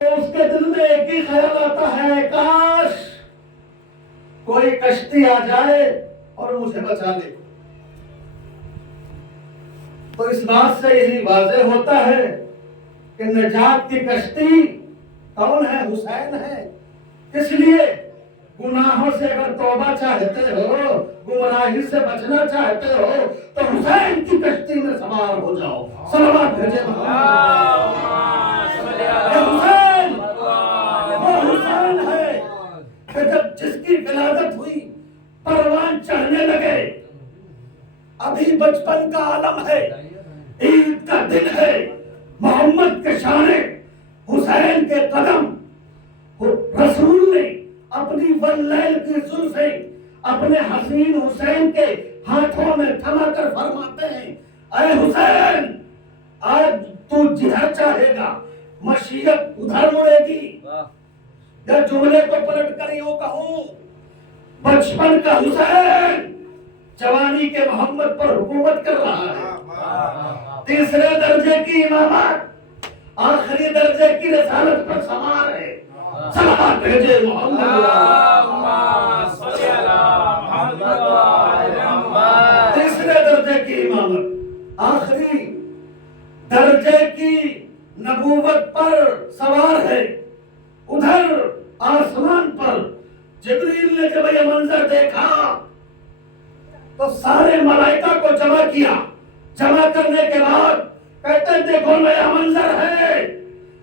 اس کے دل میں ایک ہی خیال آتا ہے، کاش کوئی کشتی آ جائے اور مجھے بچا لے۔ تو اس بات سے یہی واضح ہوتا ہے کہ نجات کی کشتی کون ہے؟ حسین ہے۔ اس لیے گناہوں سے اگر توبہ چاہتے ہو، گمراہی سے بچنا چاہتے ہو، تو حسین کی کشتی میں سوار ہو جاؤ۔ صلوات بھیجے حسین، وہ حسین ہے کہ جب جس کی ولادت ہوئی پروان چڑھنے لگے، ابھی بچپن کا عالم ہے، عید کا دن ہے، محمد کے شانے حسین کے قدم رسول نے اپنی واللیل کی زلفیں اپنے حسین حسین کے ہاتھوں میں تھما کر فرماتے ہیں، اے حسین، آج تو جدھر چاہے گا مشیت ادھر مڑے گی۔ یا جملے کو پلٹ کر یوں کہوں، بچپن کا حسین جوانی کے محمد پر حکومت کر رہا ہے، تیسرے درجے کی امامت آخری درجے کی رسالت پر سوار ہے۔ صلوات بھیجے محمد، تیسرے درجے کی امامت آخری درجے کی نبوت پر سوار ہے۔ ادھر آسمان پر جبریل نے جب یہ منظر دیکھا تو سارے ملائکہ کو جمع کیا۔ جمع کرنے کے بعد کہتے ہیں دیکھو نیا منظر ہے۔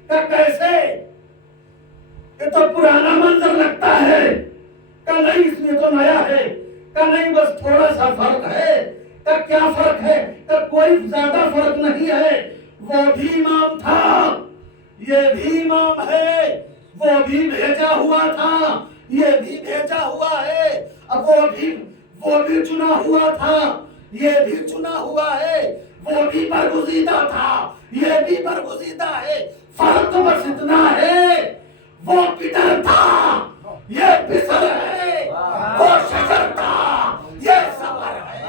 کہ کیسے؟ یہ تو پرانا منظر لگتا ہے۔ کہ نہیں، اس میں تو نیا ہے۔ کہ نہیں، بس تھوڑا سا فرق ہے۔ کہ کیا فرق ہے؟ کہ کوئی زیادہ فرق نہیں ہے۔ وہ بھی امام تھا، یہ بھی امام ہے، وہ بھی بھیجا ہوا تھا، یہ بھی بھیجا ہوا ہے، اب وہ بھی چنا ہوا تھا، یہ بھی چنا ہوا ہے، وہ بھی برگزیدہ تھا، یہ بھی برگزیدہ ہے۔ فرق بس اتنا ہے، وہ پدر تھا، یہ پسر ہے، وہ شجر تھا، یہ صبر ہے۔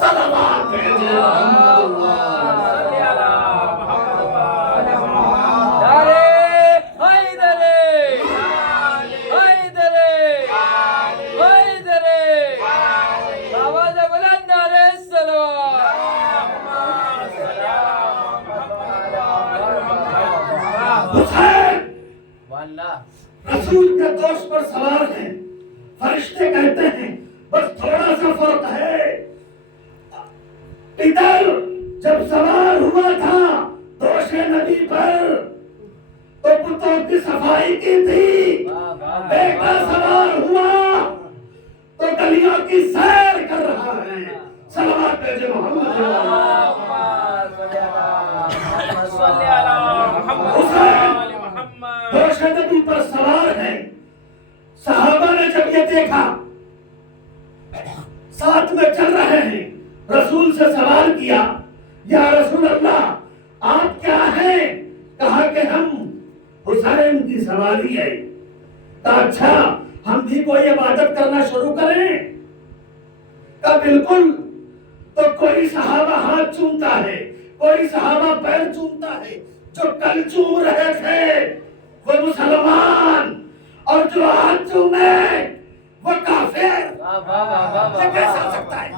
صلوات بھیجے رسول کے دوست پر سوار ہیں۔ فرشتے کہتے ہیں بس تھوڑا سا فرق ہے۔ ادھر جب سوار ہوا تھا دوش نبی پر تو بتوں کی صفائی کی تھی، بیٹا سوار ہوا تو گلیوں کی سیر کر رہا ہے۔ صلوات بھیجے محمد، حسین دوش نبی پر سوار ہے۔ صحابہ نے جب یہ دیکھا، ساتھ میں چل رہے ہیں، رسول سے سوال کیا، یا رسول اللہ آپ کیا ہیں؟ کہا کہ ہم حسین کی سواری ہے۔ کہا اچھا ہم بھی کوئی عبادت کرنا شروع کریں؟ کہا بالکل۔ تو کوئی صحابہ ہاتھ چومتا ہے، کوئی صحابہ پیر چومتا ہے۔ جو کل چوم رہے تھے وہ مسلمان، اور جو ہاتھ چومے وہ کافر۔ یہ کیسا ہو سکتا ہے؟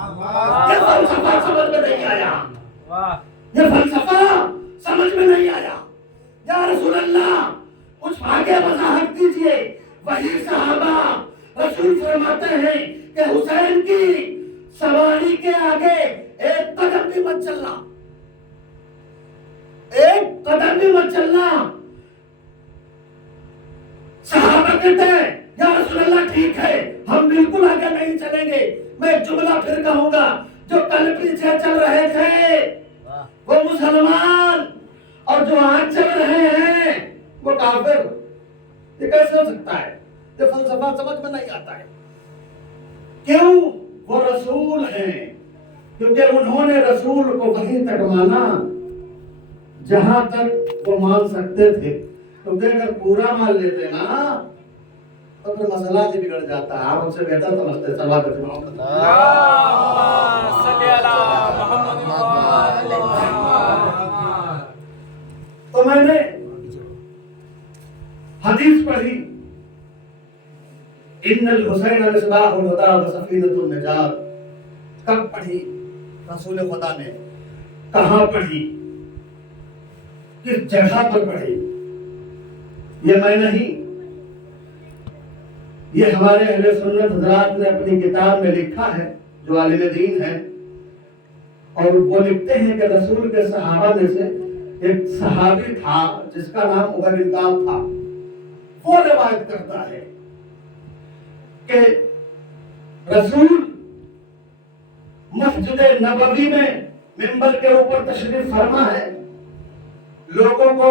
یہ فلسفہ سمجھ میں نہیں آیا، یہ فلسفہ سمجھ میں نہیں آیا۔ یا رسول اللہ کچھ آگے وضاحت دیجئے۔ وہی صحابہ رسول فرماتے ہیں کہ حسین کی سواری کے آگے ایک قدم بھی مت چلنا، ایک قدم بھی مت چلنا۔ صحابہ کہتے ہیں یا رسول اللہ ٹھیک ہے، ہم بالکل آگے نہیں چلیں گے۔ میں ایک جملہ پھر کہوں گا، جو کل پیچھے چل رہے تھے وہ مسلمان، اور جو آج چل رہے ہیں وہ کافر۔ یہ کیسے ہو سکتا ہے؟ یہ فلسفہ سمجھ میں نہیں آتا ہے۔ کیوں؟ وہ رسول ہیں، کیونکہ انہوں نے رسول کو وہیں تک مانا جہاں تک وہ مان سکتے تھے۔ کیونکہ اگر پورا مان لیتے نا تو پھر مسئلہ ہی بگڑ جاتا ہے۔ آپ ان سے بہتر سمجھتے۔ صلوات بھیجے محمد، تو میں نے حدیث پڑھی ان الحسین مصباح الہدی و سفینۃ النجات، کب پڑھی رسول خدا نے؟ کہاں پڑھی؟ کس جگہ پر پڑھی؟ یہ میں نہیں، یہ ہمارے اہل سنت حضرات نے اپنی کتاب میں لکھا ہے، جو عالم دین ہے، اور وہ لکھتے ہیں کہ رسول کے صحابہ میں سے ایک صحابی تھا جس کا نام ابی بن کعب تھا، وہ روایت کرتا ہے کہ رسول مسجد نبوی میں منبر کے اوپر تشریف فرما ہے، لوگوں کو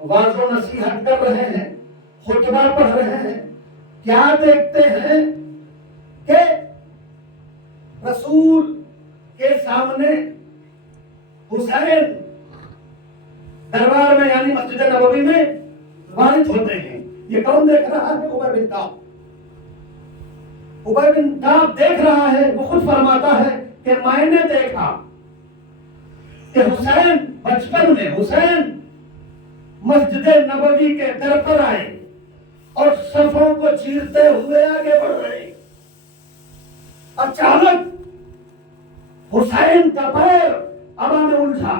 واعظ و نصیحت کر رہے ہیں، خطبہ پڑھ رہے ہیں، کیا دیکھتے ہیں کہ رسول کے سامنے حسین دربار میں یعنی مسجد نبوی میں وارد ہوتے ہیں۔ یہ کون دیکھ رہا ہے؟ ابی بن کعب۔ ابی بن کعب دیکھ رہا ہے، وہ خود فرماتا ہے کہ میں نے دیکھا کہ حسین بچپن میں حسین مسجد نبوی کے در پر آئے اور صفوں کو چیرتے ہوئے آگے بڑھ رہے، اچانک حسین کا پیر ابا میں الجھا،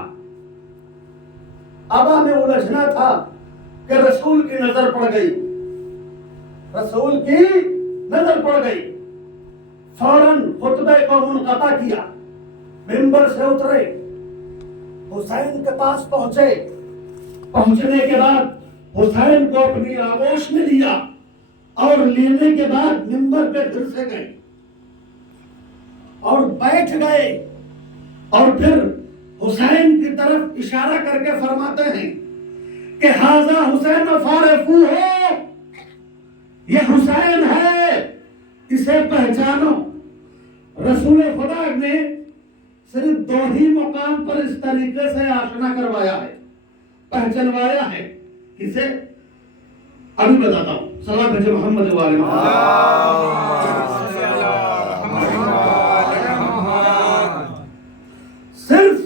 ابا میں الجھنا تھا کہ رسول کی نظر پڑ گئی، رسول کی نظر پڑ گئی، فوراً خطبے کو منقطع کیا، منبر سے اترے، حسین کے پاس پہنچے، پہنچنے کے بعد حسین کو اپنی آغوش میں لیا اور لینے کے بعد منبر پہ پھر سے گئے اور بیٹھ گئے، اور پھر حسین کی طرف اشارہ کر کے فرماتے ہیں کہ ھذا حسین فارفوہ، یہ حسین ہے، اسے پہچانو۔ رسول خدا نے صرف دو ہی مقام پر اس طریقے سے آشنا کروایا ہے، پہچانوایا ہے۔ کسے؟ ابھی بتاتا ہوں، صلوات بھیجے محمد و آل محمد۔ صرف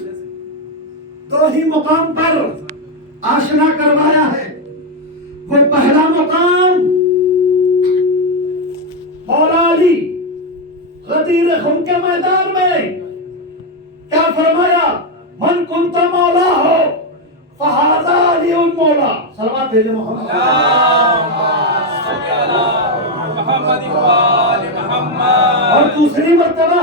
دو ہی مقام پر آشنا کروایا ہے۔ وہ پہلا مقام مولا علی غدیر خم کے میدان میں کیا فرمایا؟ من کنت مولا ہو فہذا علی المولا۔ صلوات بھیجے محمد۔ اور دوسری مرتبہ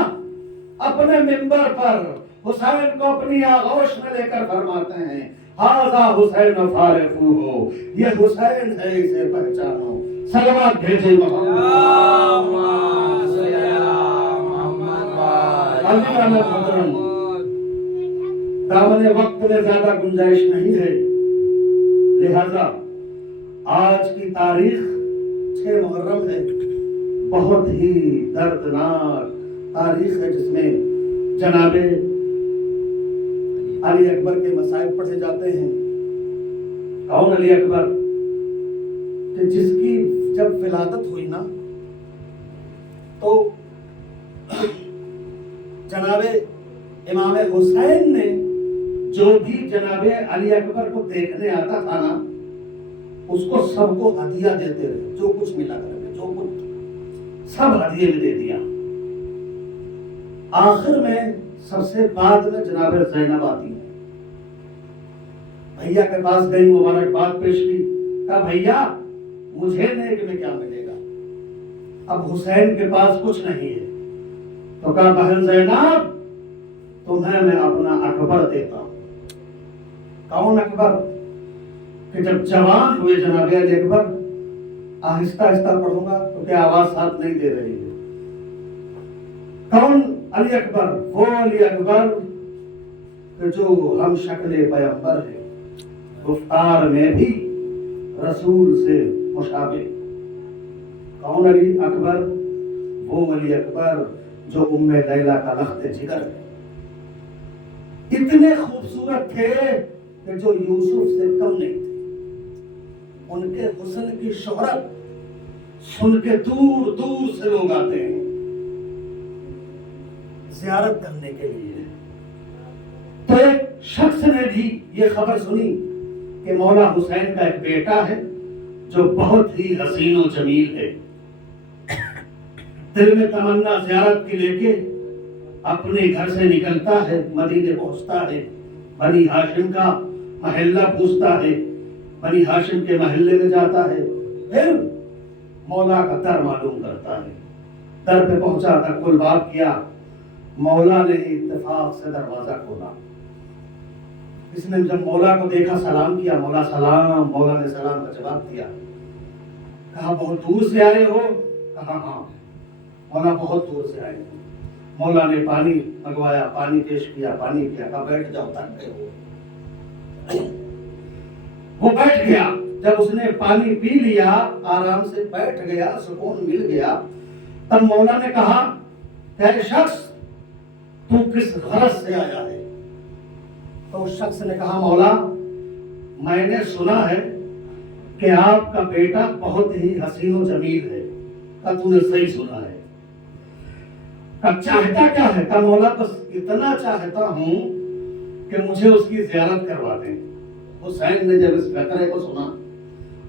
اپنے منبر پر حسین کو اپنی آغوش میں لے کر فرماتے ہیں ھذا حسین فارفوہ، یہ حسین ہے، اسے پہچانو۔ صلوات بھیجے محمد۔ دامن وقت میں زیادہ گنجائش نہیں ہے، لہذا آج کی تاریخ 6 محرم ہے، بہت ہی دردناک تاریخ ہے، جس میں جناب علی اکبر کے مصائب پڑھے جاتے ہیں۔ کون علی اکبر؟ کہ جس کی جب ولادت ہوئی نا تو جناب امام حسین نے جو بھی جناب علی اکبر کو دیکھنے آتا تھا نا، اس کو سب کو ہدیہ دیتے رہے، جو کچھ ملا کرے، جو کچھ سب ہدیے میں دے دیا۔ آخر میں سب سے بعد میں جناب زینب آتی ہے، بھیا کے پاس گئی، مبارکباد پیش کی، کہا بھیا مجھے نیک میں کیا ملے گا، اب حسین کے پاس کچھ نہیں ہے، تو کہا بہن زینب تمہیں میں اپنا اکبر دیتا ہوں۔ کون اکبر؟ کہ جب جوان ہوئے جناب علی اکبر، آہستہ آہستہ پڑھوں گا تو کیا آواز ساتھ نہیں دے رہی ہے۔ کون علی اکبر؟ وہ علی اکبر کہ جو ہم شکل پیغمبر ہے، گفتار میں بھی رسول سے مشابہ۔ کون علی اکبر؟ وہ علی اکبر جو ام لیلہ کا لخت جگر ہے، اتنے خوبصورت تھے کہ جو یوسف سے کم نہیں تھے۔ ان کے حسن کی شہرت سن کے دور دور سے لوگ آتے ہیں زیارت کرنے کے لیے۔ تو ایک شخص نے بھی یہ خبر سنی کہ مولا حسین کا ایک بیٹا ہے جو بہت ہی حسین و جمیل ہے. دل میں تمنا زیارت کی لے کے اپنے گھر سے نکلتا ہے, مدینے پہنچتا ہے, بنی ہاشم کا محلہ پوچھتا ہے, بنی ہاشم کے محلے میں جاتا ہے, پھر مولا کا در معلوم کرتا ہے. در پہ پہنچا, تک باب کیا, مولا نے اتفاق سے دروازہ کھولا. اس نے جب مولا کو دیکھا سلام کیا, مولا سلام. مولا نے سلام کا جواب دیا. کہا بہت دور سے آئے ہو؟ کہا ہاں. مولا بہت دور سے آئے ہو. مولا نے پانی منگوایا, پانی پیش کیا, پانی پیا. کہا بیٹھ جاؤ, تھک گئے ہو. وہ بیٹھ گیا. جب اس نے پانی پی لیا, آرام سے بیٹھ گیا, سکون مل گیا, تب مولا نے کہا کہ اے شخص, تو کس غرض سے آیا ہے؟ تو اس شخص نے کہا مولا, میں نے سنا ہے کہ آپ کا بیٹا بہت ہی حسین و جمیل ہے. کہا تو نے صحیح سنا ہے. کہا چاہتا کیا ہے؟ کہا مولا بس اتنا چاہتا ہوں کہ مجھے اس کی زیارت کروا دیں. حسین نے جب اس فقرے کو سنا,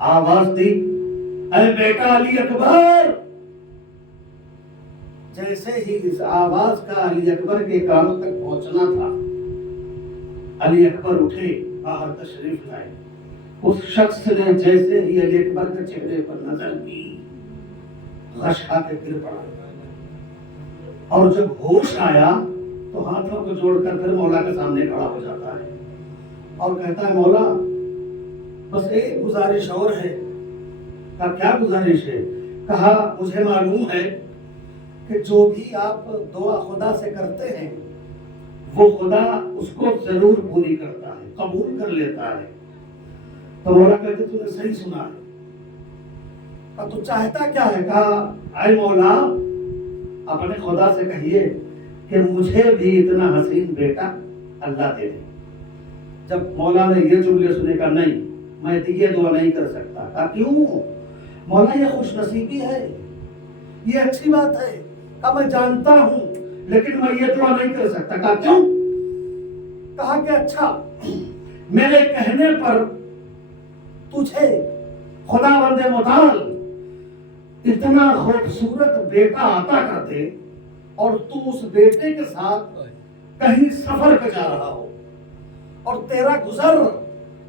آواز دی, اے بیٹا علی اکبر. جیسے ہی اس آواز کا علی اکبر کے کانوں تک پہنچنا تھا, علی اکبر اٹھے, باہر تشریف لائے. اس شخص نے جیسے ہی علی اکبر کے چہرے پر نظر کی, غش کھا کے گر پڑا, اور جب ہوش آیا تو ہاتھوں کو جوڑ کر پھر مولا کے سامنے کھڑا ہو جاتا ہے اور کہتا ہے مولا بس ایک گزارش اور ہے. کہا کیا گزارش ہے؟ کہا مجھے معلوم ہے کہ جو بھی آپ دعا خدا سے کرتے ہیں وہ خدا اس کو ضرور پوری کرتا ہے, قبول کر لیتا ہے. تو مولا کہتے تو نے صحیح سنا ہے. کہا تو چاہتا کیا ہے؟ کہا اے مولا, اپنے خدا سے کہیے کہ مجھے بھی اتنا حسین بیٹا اللہ دے دے. جب مولا نے یہ جملے سنے, کہا نہیں, میں یہ دعا نہیں کر سکتا. کہا کیوں؟ مولا یہ خوش نصیبی ہے, یہ اچھی بات ہے. کہا میں جانتا ہوں لیکن میں یہ دعا نہیں کر سکتا. کہا کیوں؟ کہا کہ اچھا, میرے کہنے پر تجھے خدا بند متعال اتنا خوبصورت بیٹا عطا کر دے اور تو اس بیٹے کے ساتھ کہیں سفر پہ جا رہا ہو اور تیرا گزر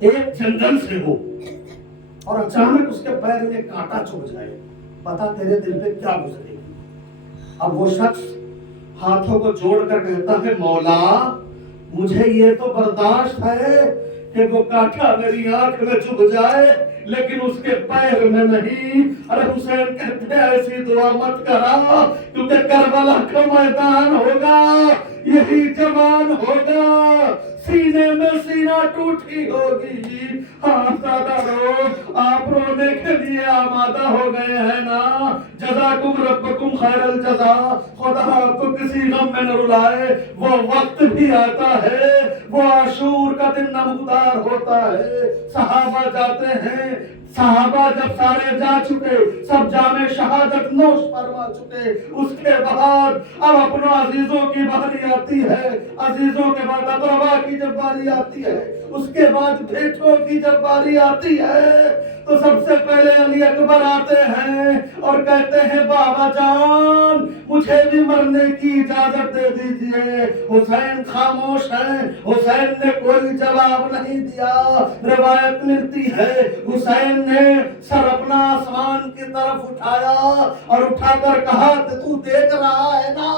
ایک جنگل سے ہو اور اچانک اس کے پیر میں کانٹا چبھ جائے, بتا تیرے دل پہ کیا گزرے گی؟ اب وہ شخص ہاتھوں کو جوڑ کر کہتا ہے مولا مجھے یہ تو برداشت ہے کہ وہ کانٹا میری آنکھ میں چبھ جائے لیکن اس کے پیر میں نہیں. ارے حسین کہتے ہیں ایسی دعا مت کرا کیونکہ کربلا کا میدان ہوگا, یہی جوان ہوگا, سینے میں سینہ ٹوٹی ہوگی. ہاں زیادہ رو, آپ رونے کے لیے آمادہ ہو گئے ہیں نا. جزاکم ربکم خیر الجزا, خدا آپ کو کسی غم میں نہ رلائے. وہ وقت بھی آتا ہے, وہ عاشور کا دن نمودار ہوتا ہے, صحابہ جاتے ہیں. صحابہ جب سارے جا چکے, سب جام شہادت نوش فرما چکے, اس کے بعد اب اپنوں عزیزوں کی باری آتی ہے. عزیزوں کے بعد اقربا کی جب باری آتی ہے, اس کے بعد بیٹوں کی جب باری آتی ہے, تو سب سے پہلے علی اکبر آتے ہیں اور کہتے ہیں بابا جان مجھے بھی مرنے کی اجازت دے دیجئے. حسین خاموش ہیں, حسین نے کوئی جواب نہیں دیا. روایت ملتی ہے حسین نے سر اپنا آسمان کی طرف اٹھایا اور اٹھا کر کہا کہ تو دیکھ رہا ہے نا,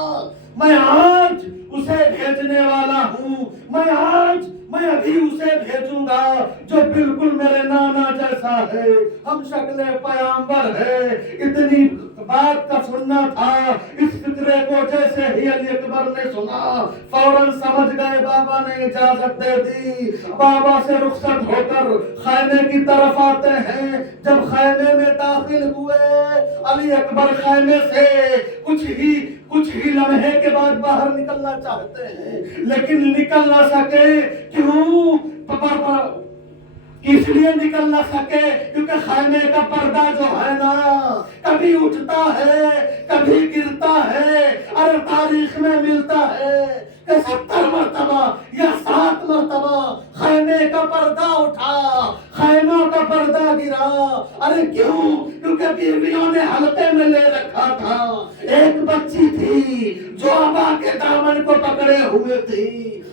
میں آج اسے بھیجنے والا ہوں, میں ابھی اسے بھیجوں گا جو بالکل میرے نانا جیسا ہے, ہم شکل پیامبر ہے. اتنی بات کا سننا تھا. اس فکرے کو جیسے ہی علی اکبر نے سنا فوراً سمجھ گئے بابا نے اجازت دے دی. بابا سے رخصت ہو کر خیمے کی طرف آتے ہیں. جب خیمے میں داخل ہوئے, علی اکبر خیمے سے کچھ ہی لمحے کے بعد باہر نکلنا چاہتے ہیں لیکن نکل نہ سکے. کیوں؟ اس لیے نکل نہ سکے کیونکہ خیمے کا پردہ جو ہے نا کبھی اٹھتا ہے کبھی گرتا ہے. اور تاریخ میں ملتا ہے کہ 70 مرتبہ یا 7 مرتبہ خیمے کا پردہ اٹھا, خیمہ کا پردہ گرا. ارے کیوں؟ کیونکہ بیویوں نے حلقے میں لے رکھا تھا. ایک بچی تھی جو ابا کے دامن کو پکڑے ہوئے تھی.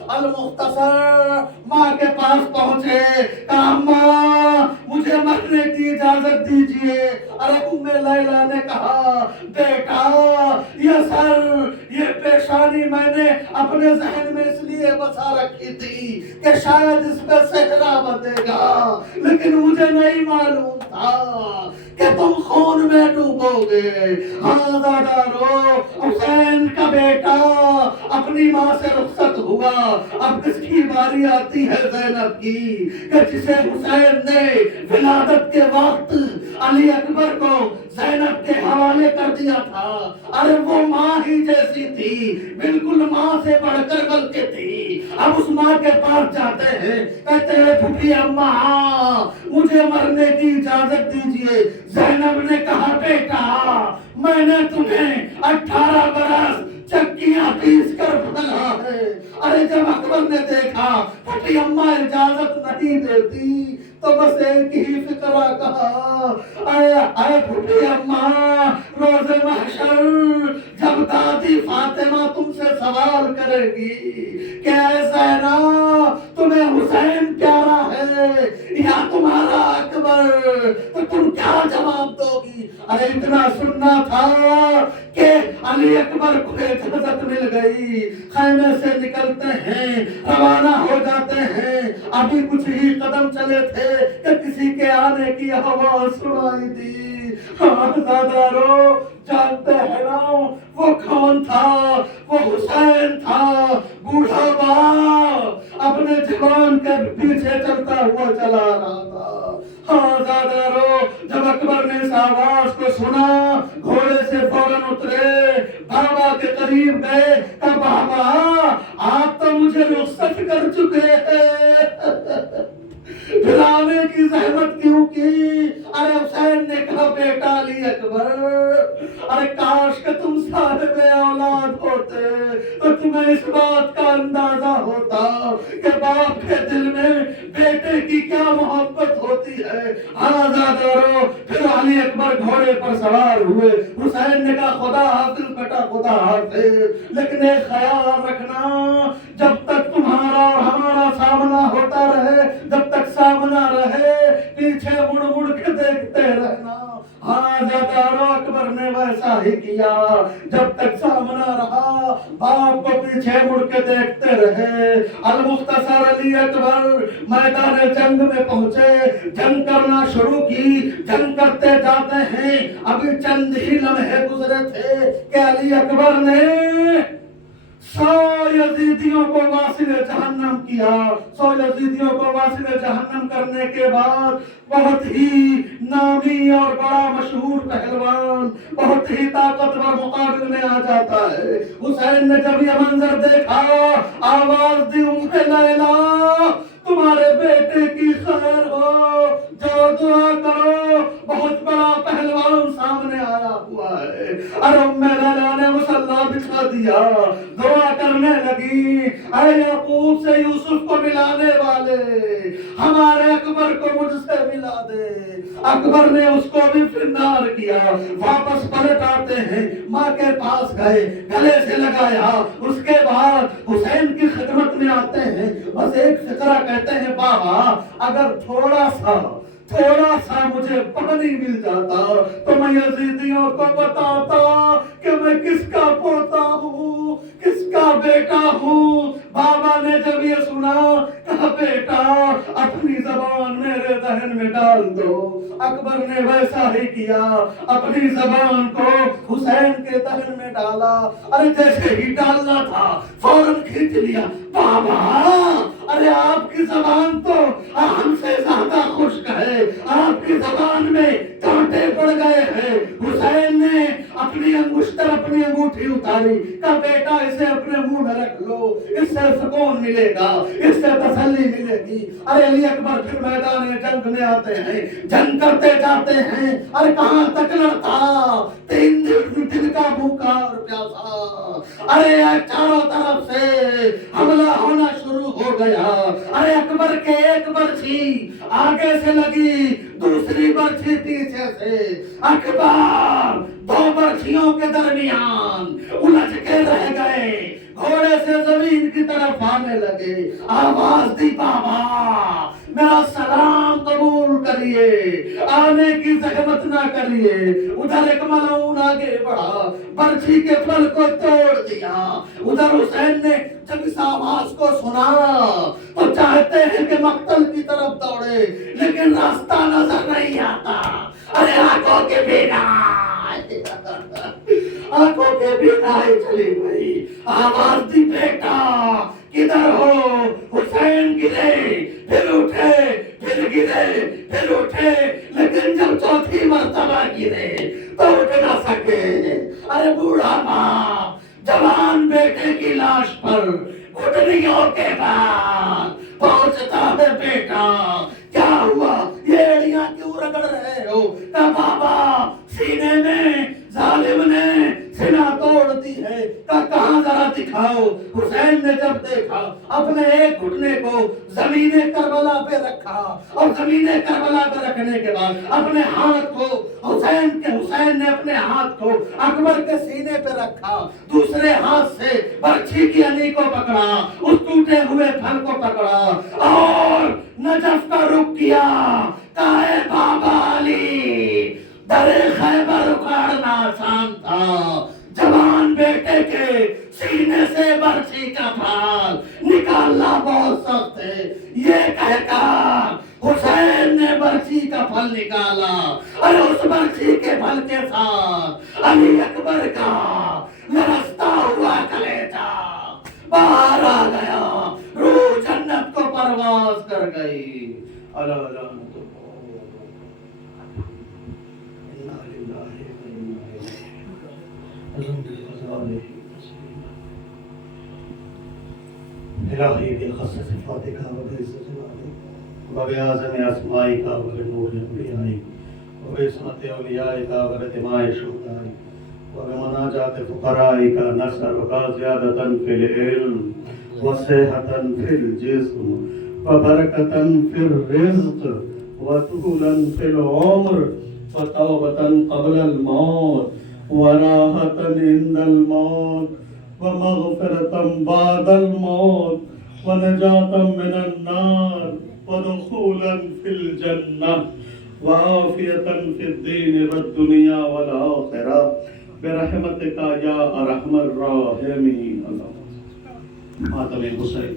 المختصر ماں کے پاس پہنچے، کہا ماں مجھے مرنے کی اجازت دیجیے. ارے ام لیلہ نے کہا بیٹا یہ سر یہ پیشانی میں نے اپنے ذہن میں اس لیے بسا رکھی تھی کہ شاید اس پہ صحرا بندے گا، لیکن مجھے نہیں معلوم تھا کہ تم خون میں ڈوبو گے. ہاں دادارو، حسین کا بیٹا اپنی ماں سے رخصت ہوا. اب کس کی باری آتی ہے؟ زینب کی، کہ جسے حسین نے ولادت کے وقت علی اکبر کو زینب کے حوالے کر دیا تھا. ارے وہ ماں ہی جیسی تھی، بالکل ماں سے بڑھ کر بلکہ تھی. اب اس ماں کے پاس جاتے ہیں، کہتے ہیں پھوپھی اماں مجھے مرنے کی اجازت دیجیے. زینب نے کہا بیٹا میں نے تمہیں 18 برس چکیاں پیس کر پلا ہے. ارے جب اکبر نے دیکھا پھوپھی اماں اجازت نہیں دیتی تو بس ایک ہی فکرہ کہا اے پھوپھی اماں روز محشر جب دادی فاطمہ تم سے سوال کرے گی کہ اے زینب تمہیں حسین پیارا ہے یا تمہارا اکبر، تو تم کیا جواب دو گی؟ ارے اتنا سننا تھا کہ علی اکبر کو اجازت مل گئی. خیمے سے نکلتے ہیں، روانہ ہو جاتے ہیں. ابھی کچھ ہی قدم چلے تھے کہ کسی کے آنے کی آواز سنائی دی. ہاں دادارو جانتے ہیں نا وہ کون تھا؟ وہ حسین تھا. بوڑھا باپ اپنے جوان کے پیچھے چلتا ہوا چلا رہا تھا. ہاں دادارو جب اکبر نے اس آواز کو سنا گھوڑے سے فوراً اترے، بابا کے قریب گئے. کہ بابا آپ تو مجھے رخصت کر چکے ہیں، پھر آنے کی زحمت کیوں کی؟ ارے حسین نے کہا بیٹا علی اکبر ارے کاش کہ تم صاحب اولاد ہوتے تو تمہیں اس بات کا اندازہ ہوتا کہ باپ کے دل میں بیٹے کی کیا محبت ہوتی ہے. ہاں دادارو پھر علی اکبر گھوڑے پر سوار ہوئے. حسین نے کہا خدا حافظ بیٹا خدا حافظ، لیکن ایک خیال رکھنا جب تک تمہارا اور ہمارا سامنا ہوتا رہے، جب تک سامنا رہے پیچھے مڑ مڑ کے دیکھتے رہنا. ہاں دادارو اکبر نے ویسا ہی کیا. جب تک سامنا رہا باپ کو پیچھے مڑ کے دیکھتے رہے. المختصر علی اکبر میدان جنگ میں پہنچے، جنگ کرنا شروع کی. جنگ کرتے جاتے ہیں، ابھی چند ہی لمحے گزرے تھے کہ علی اکبر نے 100 یزیدیوں کو واصل جہنم کیا. 100 یزیدیوں کو واصل جہنم کرنے کے بعد بہت ہی نامی اور بڑا مشہور پہلوان بہت ہی طاقتور مقابل میں آ جاتا ہے. حسین نے جب یہ منظر دیکھا آواز دی ام لیلہ تمہارے بیٹے کی خیر ہو، جو دعا کرو بہت بڑا پہلوان سامنے آیا ہوا ہے. اور ام لیلہ نے مصلی بچھا دیا، دعا کرنے لگی اے یعقوب سے یوسف کو ملانے والے ہمارے اکبر کو مجھ سے ملا دے. اکبر نے اس کو بھی فرنار کیا. واپس پلٹ آتے ہیں، ماں کے پاس گئے، گلے سے لگایا. اس کے بعد حسین کی خدمت میں آتے ہیں. بس ایک فقرہ کہتے ہیں بابا اگر تھوڑا سا مجھے پانی مل جاتا تو میں یزیدیوں کو بتاتا کہ میں کس کا پوتا ہوں، کس کا بیٹا ہوں. بابا نے جب یہ سنا کہا بیٹا اپنی زبان میرے ذہن میں ڈال دو. اکبر نے ویسا ہی کیا، اپنی زبان کو حسین کے ذہن میں ڈالا. ارے جیسے ہی ڈالنا تھا فوراً کھینچ لیا. بابا ارے آپ کی زبان تو ہم سے زیادہ خشک ہے، آپ کی زبان میں کانٹے پڑ گئے ہیں. حسین نے اپنی انگشتر اپنی انگوٹھی اتاری، کہا بیٹا اسے اپنے منہ میں رکھ لو، اس سے سکون ملے گا، اس سے تسلی ملے گی. ارے علی اکبر پھر میدان جنگ میں آتے ہیں، جنگ کرتے جاتے ہیں. ارے کہاں تک لڑتا 3 دن کا بھوکا اور پیاسا. ارے چاروں طرف سے حملہ ہونا شروع ہو ہو گیا. ارے اکبر کے ایک برچھی آگے سے لگی, دوسری برچھی پیچھے سے. اکبر دو برچھیوں کے درمیان الجھ کے رہ گئے, گھوڑے سے زمین کی طرف آنے لگے. آواز دی, بابا میرا سلام قبول کریے, آنے کی زحمت نہ کریے. ادھر ایک ملعون آگے بڑھا, برچھی کے پھل کو توڑ دیا. ادھر حسین نے جب اس آواز کو سنا تو چاہتے ہیں کہ مقتل کی طرف دوڑے, لیکن راستہ نظر نہیں آتا. ارے آنکھوں کے بنا آنکھوں کے بنا چلی گئی. آواز دی, بیٹا کدھر ہو؟ حسین گرے, پھر اٹھے, پھر گرے, پھر اٹھے, لیکن جب چوتھی مرتبہ گرے تو اٹھ نہ سکے. ارے بوڑھا باپ جوان بیٹے کی لاش پر گھٹنیوں کے بعد پہنچتا ہے, بیٹا کیا ہوا؟ یہ ایڑیاں کیوں رگڑ رہے ہو؟ کہ بابا سینے میں ظالم نے سینہ توڑ دی ہے. کہاں ذرا دکھاؤ. حسین نے جب دیکھا اپنے ایک گھٹنے کو زمین کربلا پہ رکھا, اور زمین کربلا پہ رکھنے کے بعد اپنے ہاتھ کو حسین نے اپنے ہاتھ کو اکبر کے سینے پہ رکھا, دوسرے ہاتھ سے برچھی کی علی کو پکڑا, اس ٹوٹے ہوئے پھل کو پکڑا اور نجف کا رخ کیا. کہا, اے بابا علی, در خیبر اکھاڑنا آسان تھا, جوان بیٹے کے سینے سے برچھی کا پھال نکالنا بہت سخت ہے. یہ کہہ کر حسین نے برچھی کا پھل نکالا, اور اس برچھی کے پھل کے ساتھ علی اکبر کا لرزتا ہوا کلیجہ باہر آ گیا. روح جنت کو پرواز کر گئی. الہی بالخص صفاتک وبعزت جلالک وبعظم اسمائک وبنور انبیائک وبعصمت اولیائک وبدماء شہدائک وبمناجات فقرائک نسألک زیادة فی العلم وصحة فی الجسم وبرکة فی الرزق وطولا فی العمر وتوبة قبل الموت وراحة عند الموت ومغفرة بعد الموت ونجاة من النار ودخولا في الجنة وعافية في الدين والدنيا والآخرة برحمتك يا أرحم الراحمين. اللهم ماتم حسین.